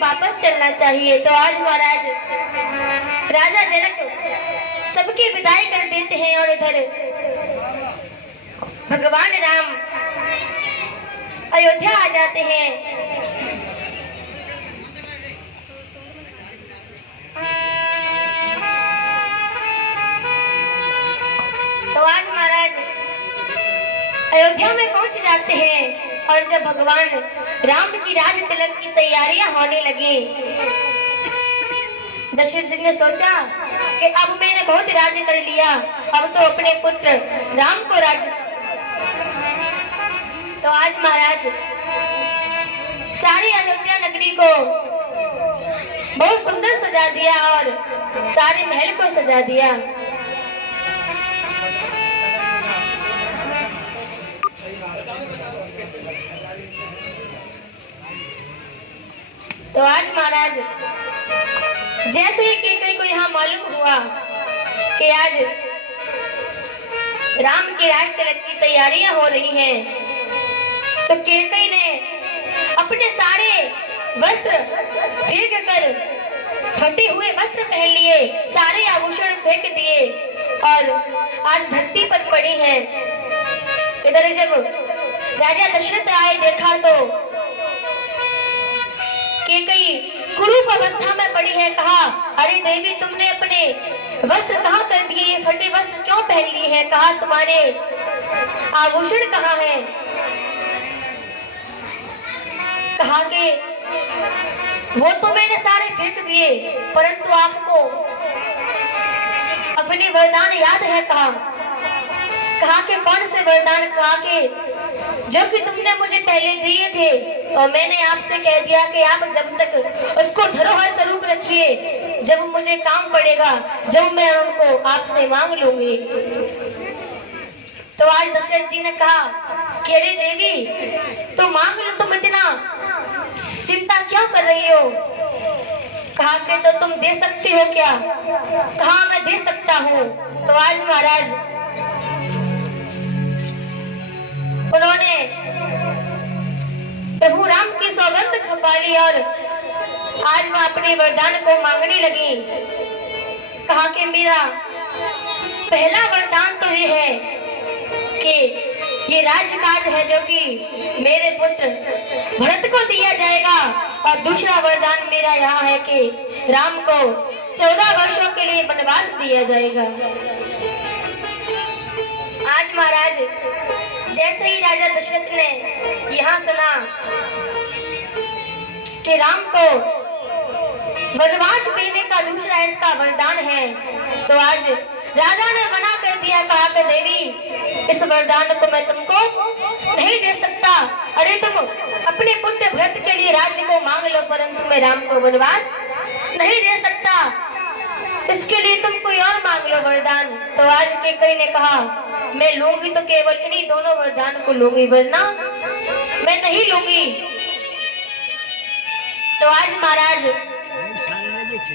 वापस चलना चाहिए। तो आज महाराज राजा जनक सबकी विदाई कर देते हैं और इधर भगवान राम अयोध्या आ जाते हैं। तो आज महाराज अयोध्या में पहुंच जाते हैं और जब भगवान राम की राज तिलक की तैयारियां होने लगी, दशरथ जी ने सोचा कि अब मैंने बहुत राज्य कर लिया, अब तो अपने पुत्र राम को राज्य। तो आज महाराज सारी अयोध्या नगरी को बहुत सुंदर सजा दिया और सारे महल को सजा दिया। तो आज महाराज जैसे ही कैकेयी को यहाँ मालूम हुआ कि आज राम की राज तिलक की तैयारियां हो रही हैं, तो कैकेयी ने अपने सारे वस्त्र फेंक कर फटे हुए वस्त्र पहन लिए, सारे आभूषण फेंक दिए और आज धरती पर पड़ी हैं। इधर जब राजा दशरथ आए देखा तो कैकेयी कुरूप अवस्था में पड़ी है। कहा, अरे देवी तुमने अपने वस्त्र कहाँ कर दिए, ये फटे वस्त्र क्यों पहन लिए हैं? कहा, तुम्हारे आभूषण कहाँ हैं? कहा कि वो तो मैंने सारे फेंक दिए, परंतु आपको अपने वरदान याद है? कहा कि कौन से वरदान? कहा कि जो कि तुमने मुझे पहले दिए थे, तो मैंने आपसे कह दिया कि आप जब तक उसको धरोहर स्वरूप रखिए, जब मुझे काम पड़ेगा, जब मैं उनको आपसे मांग लूंगी। तो आज दशरथ जी ने कहा कि अरे देवी तो मांग लो, तुम इतना चिंता क्यों कर रही हो? कहा कि तो तुम दे सकती हो क्या? कहा, मैं दे सकता हूँ। तो आज महाराज उन्होंने प्रभु राम की सौगंध खपा ली और आज मैं अपने वरदान को मांगने लगी। कहा कि मेरा पहला वरदान तो ये है कि ये राजकाज है जो कि मेरे पुत्र भरत को दिया जाएगा, और दूसरा वरदान मेरा यहाँ है कि राम को 14 वर्षों के लिए वनवास दिया जाएगा। आज महाराज जैसे ही राजा दशरथ ने यहाँ सुना कि राम को वनवास देने का दूसरा इसका वरदान है, तो आज राजा ने मना कर दिया। कहा कि देवी इस वरदान को मैं तुमको नहीं दे सकता। अरे तुम अपने पुत्र भरत के लिए राज्य को मांग लो, परंतु मैं राम को वनवास नहीं दे सकता, इसके लिए तुम कोई और मांग लो वरदान। तो आज कैकेयी ने कहा, मैं लूंगी तो केवल इन्हीं दोनों वरदान को लूंगी, वरना मैं नहीं लूंगी। तो आज महाराज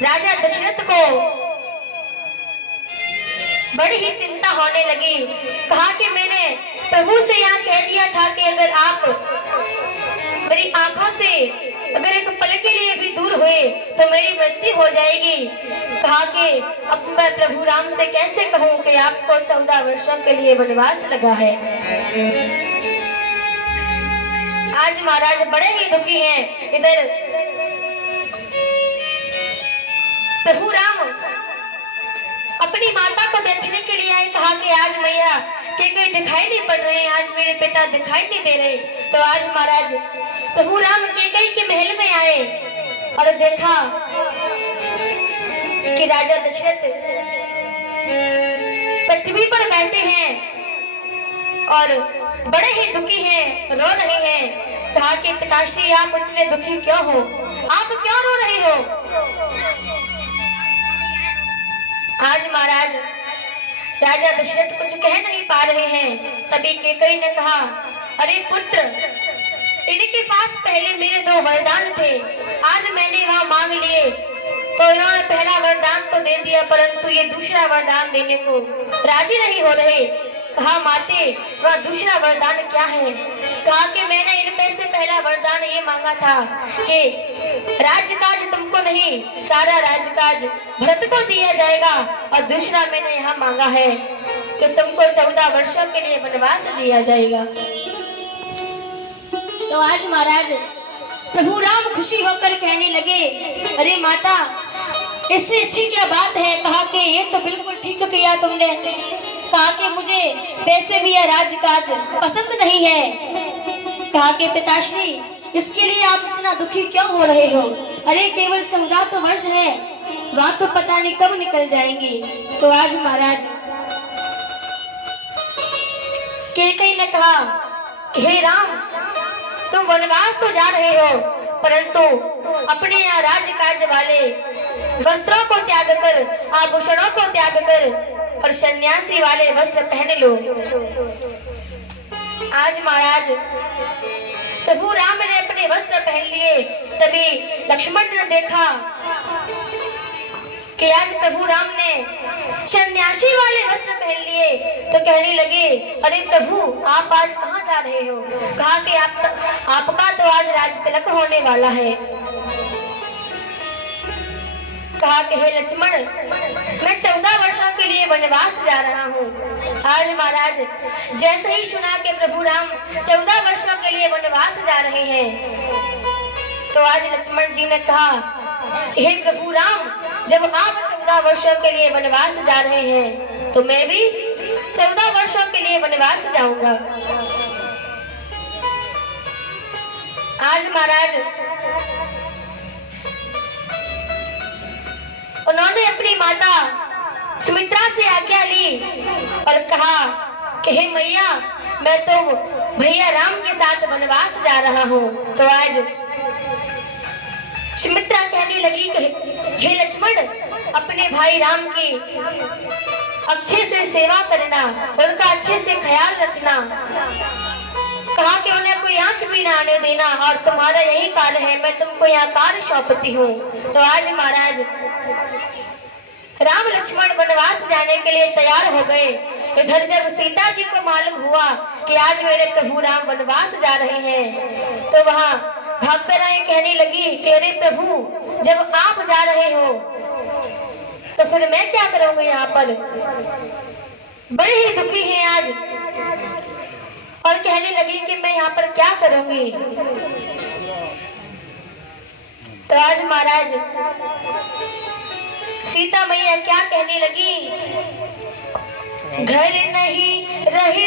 राजा दशरथ को बड़ी ही चिंता होने लगी। कहा कि मैंने प्रभु से यहाँ कह दिया था कि अगर आप मेरी आंखों से अगर एक पल के लिए भी दूर हुए तो मेरी मृत्यु हो जाएगी। कहा कि अब मैं प्रभु राम से कैसे कहूँ कि आपको 14 वर्षों के लिए वनवास लगा है। आज महाराज बड़े ही दुखी हैं। इधर प्रभु राम अपनी माता को देखने के लिए आए। कहा कि आज मैया कैकेयी दिखाई नहीं पड़ रहे हैं, आज मेरे पिता दिखाई नहीं दे रहे। तो आज महाराज प्रभु राम कैकेयी के महल में आए और देखा कि राजा दशरथ पृथ्वी पर बैठे हैं और बड़े ही दुखी हैं, रो रहे हैं। कहा कि पिताश्री आप इतने दुखी क्यों हो? आप क्यों रो रहे हो? आज महाराज राजा दशरथ कुछ कह नहीं पा रहे हैं। तभी कैकेयी ने कहा, अरे पुत्र, इनके पास पहले मेरे 2 वरदान थे, आज मैंने वहां मांग लिए तो इन्होंने पहला वरदान तो दे दिया, परंतु ये दूसरा वरदान देने को राजी नहीं हो रहे। कहा, माते वह दूसरा वरदान क्या है? कहा कि मैंने इन पैसे पहला वरदान ये मांगा था कि राज्यकाज तुमको नहीं, सारा राज्यकाज भरत को दिया जाएगा। और दूसरा मैंने यहाँ मांगा है कि तुमको 14 वर्षों के लिए वनवास दिया जाएगा। तो आज महाराज प्रभु राम खुशी होकर कहने लगे, अरे माता, इससे अच्छी क्या बात है। कहा कि ये तो बिल्कुल ठीक किया तुमने। कहा कि मुझे वैसे भी यह राज्यकाज पसंद नहीं है। कहा कि पिताश्री, इसके लिए आप इतना दुखी क्यों हो रहे हो? अरे केवल 14 तो वर्ष है, वहाँ तो पता नहीं कब निकल जाएंगी। तो आज महाराज कैकेयी ने कहा, हे राम, तुम वनवास तो जा रहे हो, परंतु अपने यहाँ राज्य कार्य वाले वस्त्रों को त्याग कर, आभूषणों को त्याग कर और सन्यासी वाले वस्त्र पहन लो। आज महाराज प्रभु राम ने अपने वस्त्र पहन लिए। तभी लक्ष्मण ने देखा कि आज प्रभु राम ने सन्यासी वाले वस्त्र पहन लिए, तो कहने लगे, अरे प्रभु, आप आज कहाँ जा रहे हो? कहा कि आपका तो आज राज तिलक होने वाला है। कहा कि हे लक्ष्मण, मैं 14 वर्षों के लिए वनवास जा रहा हूँ। आज महाराज जैसे ही सुना कि प्रभु राम 14 वर्षों के लिए वनवास जा रहे हैं, तो आज लक्ष्मण जी ने कहा, हे प्रभु राम, जब आप 14 वर्षों के लिए वनवास जा रहे हैं, तो मैं भी 14 वर्षों के लिए वनवास जाऊंगा। आज महाराज उन्होंने अपनी माता सुमित्रा से आज्ञा ली और कहा कि हे मैया, मैं तो भैया राम के साथ वनवास जा रहा हूँ। तो आज सुमित्रा कहने लगी कि हे लक्ष्मण, अपने भाई राम की अच्छे से सेवा करना, उनका अच्छे से ख्याल रखना। कहा कि उन्हें कोई आंच भी ना आने देना, और तुम्हारा यही कार्य है, मैं तुमको यहाँ कार्य सौंपती हूँ। तो आज महाराज राम लक्ष्मण वनवास जाने के लिए तैयार हो गए। इधर जब सीता जी को मालूम हुआ कि आज मेरे प्रभु राम वनवास जा रहे हैं, तो वहाँ भागकर आई, कहने लगी कि अरे प्रभु, जब आप जा रहे हो तो फिर मैं क्या करूंगी यहाँ पर? बड़े ही दुखी हैं आज, और कहने लगी कि मैं यहाँ पर क्या करूंगी। तो आज महाराज सीता मैया क्या कहने लगी, घर नहीं रही